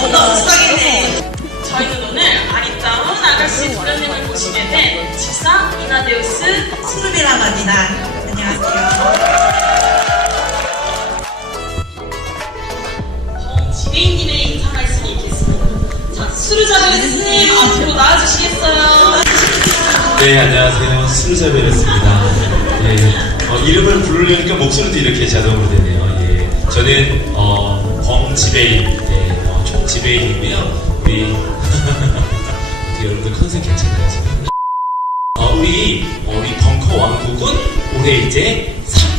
그렇네요. 이거보다 수상했네. 저희는 오늘 아리따운 아가씨 도련님을 모시게 된 집사 이나데우스 수르비라고 합니다. 안녕하세요. 지배인님의 인사 말씀이 있겠습니다. 자, 수르자벨 스님 앞으로 나와주시겠어요? 네, 안녕하세요. 수르자벨였습니다. 예, 어, 이름을 부르려니까 목소리도 이렇게 자동으로 되네요. 예, 저는 어, 범지배인, 네, 어, 총 지배인이고요. 우리 어떻게 여러분들 컨셉 괜찮나요? 어, 우리 어, 우리 벙커 왕국은 올해 이제 3년째를 맞고